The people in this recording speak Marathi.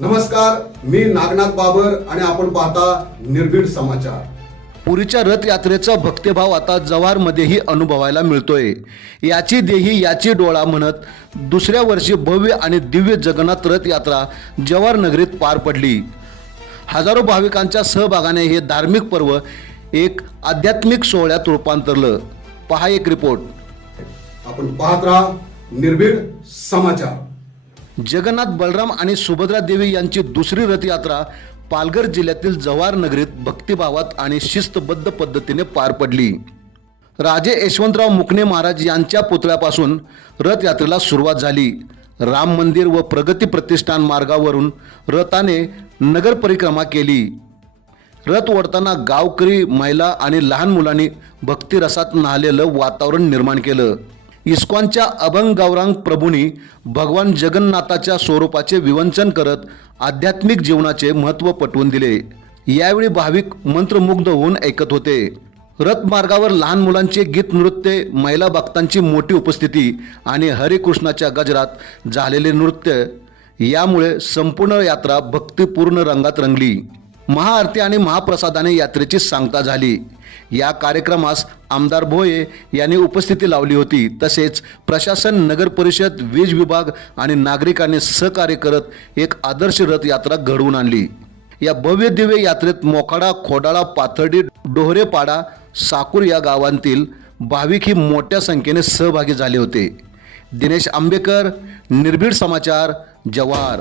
नमस्कार मी नागनाथ बाबर आणि आपण पाहता निर्भीड समाचार. पुरीच्या रथयात्रेचा भक्तिभाव आता जव्हारमध्येही अनुभवायला मिळतोय. याची देही याची डोळा म्हणत दुसऱ्या वर्षी भव्य आणि दिव्य जगन्नाथ रथयात्रा जव्हार नगरीत पार पडली. हजारो भाविकांच्या सहभागाने हे धार्मिक पर्व एक आध्यात्मिक सोहळ्यात रूपांतरलं. पहा एक रिपोर्ट. आपण पाहत राहा निर्भीड समाचार. जगन्नाथ बलराम आणि सुभद्रा देवी यांची दुसरी रथयात्रा पालघर जिल्ह्यातील जव्हार नगरीत भक्तिभावात आणि शिस्तबद्ध पद्धतीने पार पडली. राजे यशवंतराव मुकणे महाराज यांच्या पुतळ्यापासून रथयात्रेला सुरुवात झाली. राम मंदिर व प्रगती प्रतिष्ठान मार्गावरून रथाने नगर परिक्रमा केली. रथ ओढताना गावकरी महिला आणि लहान मुलांनी भक्तिरसात न्हालेलं वातावरण निर्माण केलं. इस्कॉनच्या अभंग गौरांग प्रभूंनी भगवान जगन्नाथाच्या स्वरूपाचे विवंचन करत आध्यात्मिक जीवनाचे महत्त्व पटवून दिले. यावेळी भाविक मंत्रमुग्ध होऊन ऐकत होते. रथमार्गावर लहान मुलांचे गीत नृत्य महिला भक्तांची मोठी उपस्थिती आणि हरिकृष्णाच्या गजरात झालेले नृत्य यामुळे संपूर्ण यात्रा भक्तिपूर्ण रंगात रंगली. महाआरती आणि महाप्रसादाने यात्रेची सांगता झाली. या कार्यक्रमास आमदार भोये यांनी उपस्थिती लावली होती. तसेच प्रशासन नगर परिषद वीज विभाग आणि नागरिकांनी सहकार्य करत एक आदर्श रथयात्रा घडवून आणली. या भव्य दिव्य यात्रेत मोखाडा खोडाळा पाथर्डी डोहरेपाडा साकूर या गावांतील भाविक ही मोठ्या संख्येने सहभागी झाले होते. दिनेश आंबेकर निर्भीड समाचार जवार